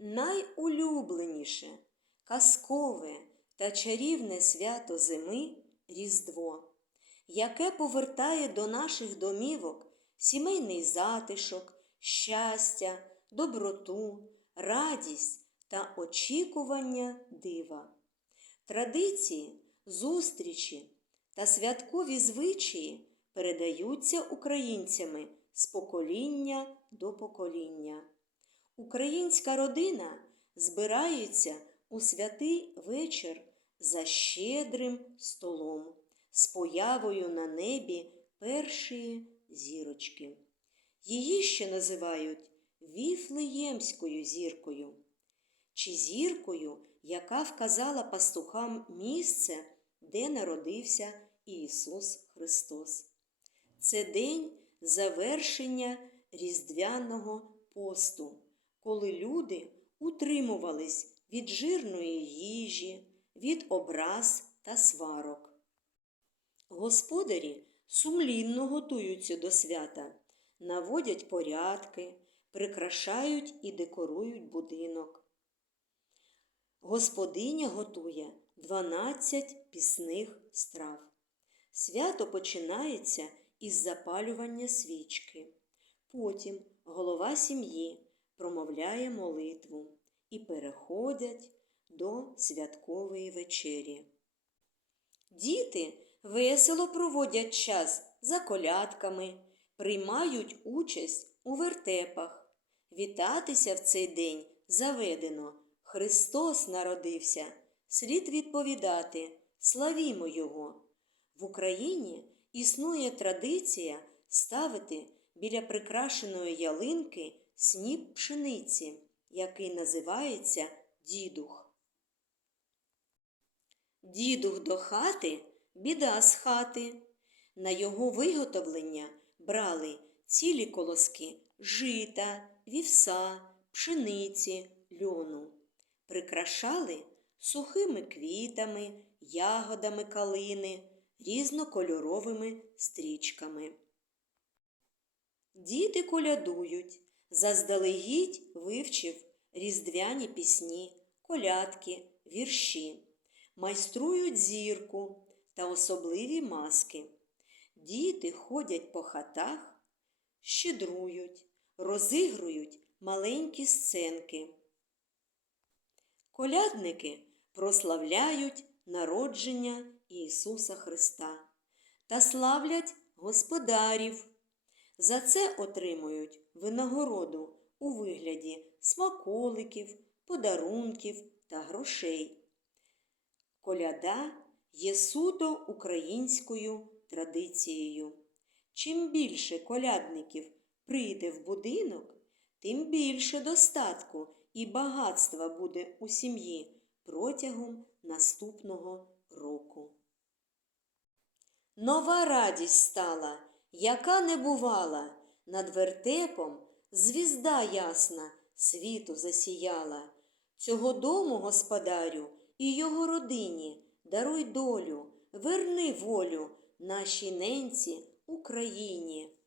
найулюбленіше, казкове та чарівне свято зими Різдво, яке повертає до наших домівок сімейний затишок, щастя, доброту, радість та очікування дива. Традиції, зустрічі та святкові звичаї передаються українцями з покоління до покоління. Українська родина збирається у святий вечір за щедрим столом з появою на небі першої зірочки. Її ще називають Віфлеємською зіркою чи зіркою, яка вказала пастухам місце, де народився Ісус Христос. Це день завершення Різдвяного посту, коли люди утримувались від жирної їжі, від образ та сварок. Господарі сумлінно готуються до свята, наводять порядки, прикрашають і декорують будинок. Господиня готує 12 пісних страв. Свято починається із запалювання свічки. Потім голова сім'ї промовляє молитву і переходять до святкової вечері. Діти весело проводять час за колядками, приймають участь у вертепах. Вітатися в цей день заведено. Христос народився, слід відповідати Славімо Його. В Україні існує традиція ставити біля прикрашеної ялинки сніп пшениці, який називається дідух. Дідух до хати біда з хати. На його виготовлення брали цілі колоски жита, вівса, пшениці, льону. Прикрашали сухими квітами, ягодами калини, різнокольоровими стрічками. Діти колядують, заздалегідь вивчив різдвяні пісні, колядки, вірші, майструють зірку та особливі маски. Діти ходять по хатах, щедрують, розігрують маленькі сценки. Колядники прославляють народження Ісуса Христа та славлять господарів. За це отримують винагороду у вигляді смаколиків, подарунків та грошей. Коляда є суто українською традицією. Чим більше колядників прийде в будинок, тим більше достатку і багатства буде у сім'ї протягом наступного року. Нова радість стала, яка не бувала, над вертепом звізда ясна світу засіяла. Цього дому, господарю, і його родині даруй долю, верни волю нашій ненці Україні.